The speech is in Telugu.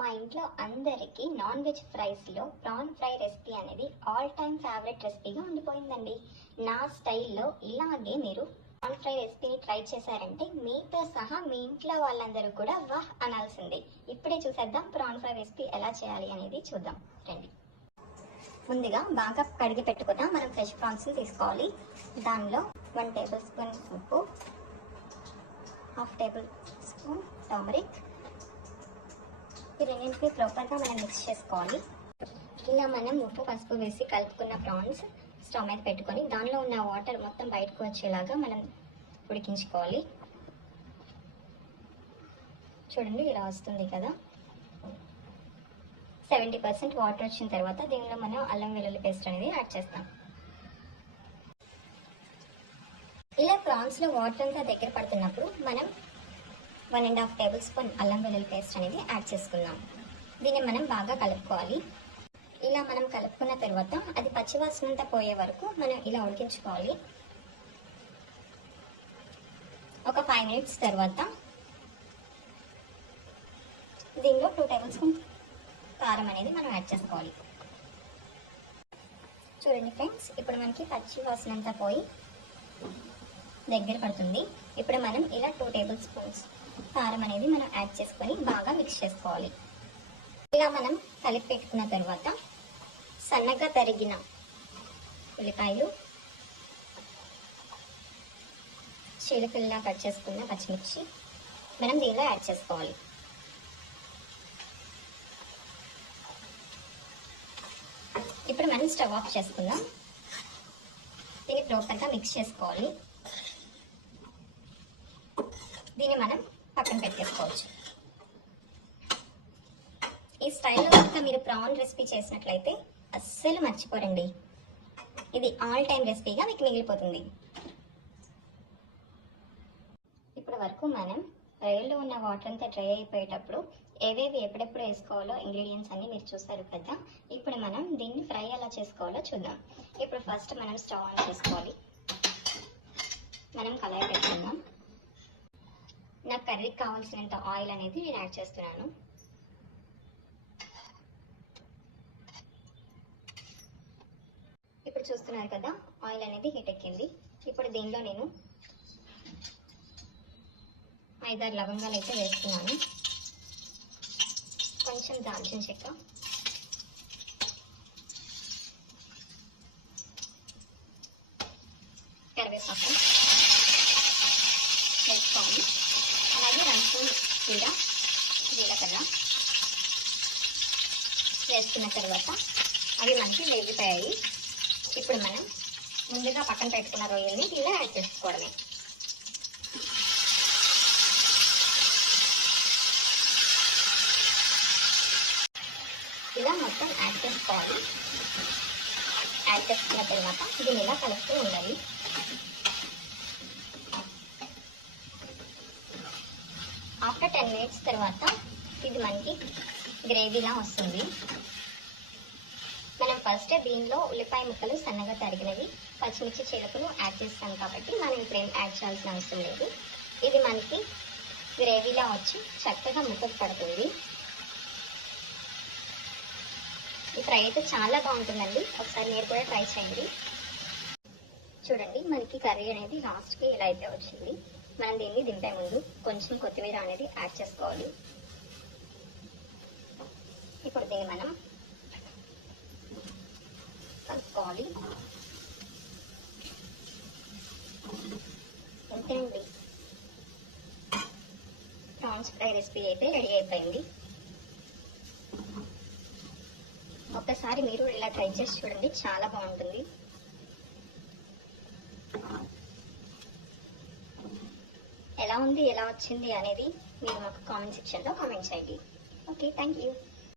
మా ఇంట్లో అందరికీ నాన్ వెజ్ ఫ్రైస్లో ప్రాన్ ఫ్రై రెసిపీ అనేది ఆల్ టైమ్ ఫేవరెట్ రెసిపీగా ఉండిపోయిందండి. నా స్టైల్లో ఇలాగే మీరు ప్రాన్ ఫ్రై రెసిపీని ట్రై చేశారంటే మీతో సహా మీ ఇంట్లో వాళ్ళందరూ కూడా వాహ్ అనాల్సిందే. ఇప్పుడే చూసేద్దాం ప్రాన్ ఫ్రై రెసిపీ ఎలా చేయాలి అనేది చూద్దాం రండి. ముందుగా బాగా కడిగి పెట్టుకున్న మనం ఫ్రెష్ ప్రాన్స్ని తీసుకోవాలి. దానిలో 1 టేబుల్ స్పూన్ ఉప్పు, 1/2 టేబుల్ స్పూన్ టర్మరిక్, ఈ రెండింటిని ప్రాపర్గా మనం మిక్స్ చేసుకోవాలి. ఇలా మనం ఉప్పు పసుపు వేసి కలుపుకున్న ప్రాన్స్ స్టవ్ మీద పెట్టుకొని దానిలో ఉన్న వాటర్ మొత్తం బయటకు వచ్చేలాగా మనం ఉడికించుకోవాలి. చూడండి ఇలా వస్తుంది కదా. 70% వాటర్ వచ్చిన తర్వాత దీనిలో మనం అల్లం వెల్లుల్లి పేస్ట్ అనేది యాడ్ చేస్తాం. ఇలా ప్రాన్స్లో వాటర్ అంతా దగ్గర పడుతున్నప్పుడు మనం 1.5 టేబుల్ స్పూన్ అల్లం వెల్లుల్లి పేస్ట్ అనేది యాడ్ చేసుకుందాం. దీన్ని మనం బాగా కలుపుకోవాలి. ఇలా మనం కలుపుకున్న తర్వాత అది పచ్చివాసన అంతా పోయే వరకు మనం ఇలా ఉడికించుకోవాలి. ఒక 5 మినిట్స్ తర్వాత దీనిలో 2 టేబుల్ స్పూన్ కారం అనేది మనం యాడ్ చేసుకోవాలి. చూడండి ఫ్రెండ్స్, ఇప్పుడు మనకి పచ్చివాసన అంతా పోయి దగ్గర పడుతుంది. ఇప్పుడు మనం ఇలా 2 టేబుల్ స్పూన్స్ కారం అనేది మనం యాడ్ చేసుకొని బాగా మిక్స్ చేసుకోవాలి. ఇలా మనం కలిపి పెట్టుకున్న తర్వాత సన్నగా తరిగిన ఉల్లిపాయలు, చీలికల్లా కట్ చేసుకున్న పచ్చిమిర్చి మనం దీనిలో యాడ్ చేసుకోవాలి. ఇప్పుడు మనం స్టవ్ ఆఫ్ చేసుకుందాం. దీన్ని ప్రాపర్గా మిక్స్ చేసుకోవాలి. దీన్ని మనం పక్కన పెట్టేసుకోవచ్చు. ఈ స్టైల్లో కనుక మీరు ప్రాన్ రెసిపీ చేసినట్లయితే అస్సలు మర్చిపోరండి. ఇది ఆల్ టైమ్ రెసిపీగా మీకు మిగిలిపోతుంది. ఇప్పటి వరకు మనం రొయ్యల్లో ఉన్న వాటర్ అంతా డ్రై అయిపోయేటప్పుడు ఏవేవి ఎప్పుడెప్పుడు వేసుకోవాలో ఇంగ్రీడియంట్స్ అన్ని మీరు చూసారు కదా. ఇప్పుడు మనం దీన్ని ఫ్రై ఎలా చేసుకోవాలో చూద్దాం. ఇప్పుడు ఫస్ట్ మనం స్టవ్ ఆన్ చేసుకోవాలి. మనం కళాయి పెట్టుకుందాం. నా కర్రీకి కావాల్సినంత ఆయిల్ అనేది నేను యాడ్ చేస్తున్నాను. ఇప్పుడు చూస్తున్నారు కదా, ఆయిల్ అనేది హీట్ ఎక్కింది. ఇప్పుడు దీనిలో నేను 5-6 లవంగాలు అయితే వేస్తున్నాను. కొంచెం దాల్చిన చెక్క, కరివేపాకు వేసుకోవాలి. అలాగే 2 స్పూన్ జీలకర్ర వేసుకున్న తర్వాత అవి మనకి వేగిపోయాయి. ఇప్పుడు మనం ముందుగా పక్కన పెట్టుకున్న రొయ్యల్ని ఇలా యాడ్ చేసుకోవడమే. ఇలా మొత్తం యాడ్ చేసుకోవాలి. యాడ్ చేసుకున్న తర్వాత దీన్ని ఇలా కలుపుతూ ఉండాలి. ఆఫ్టర్ 10 మినిట్స్ తర్వాత ఇది మనకి గ్రేవీలా వస్తుంది. మనం ఫస్ట్ దీనిలో ఉల్లిపాయ ముక్కలు సన్నగా తరిగినవి, పచ్చిమిర్చి చీలకలు యాడ్ చేస్తాం కాబట్టి మనం ఇప్పుడు ఏం యాడ్ చేయాల్సిన అవసరం లేదు. ఇది మనకి గ్రేవీలా వచ్చి చక్కగా ముక్కకు పడుతుంది. ఈ ఫ్రై అయితే చాలా బాగుంటుందండి. ఒకసారి మీరు కూడా ట్రై చేయండి. చూడండి, మనకి కర్రీ అనేది లాస్ట్కి ఇలా అయితే వచ్చింది. మనం దీన్ని దింపే ముందు కొంచెం కొత్తిమీర అనేది యాడ్ చేసుకోవాలి. ఇప్పుడు దీన్ని మనం కలుపుకోవాలి. అంతేనండి, ప్రాన్స్ ఫ్రై రెసిపీ అయితే రెడీ అయిపోయింది. ఒక్కసారి మీరు ఇలా ట్రై చేసి చూడండి, చాలా బాగుంటుంది. ఎలా ఉంది, ఎలా వచ్చింది అనేది మీరు మాకు కామెంట్ సెక్షన్లో కామెంట్ చేయండి. Okay, thank you.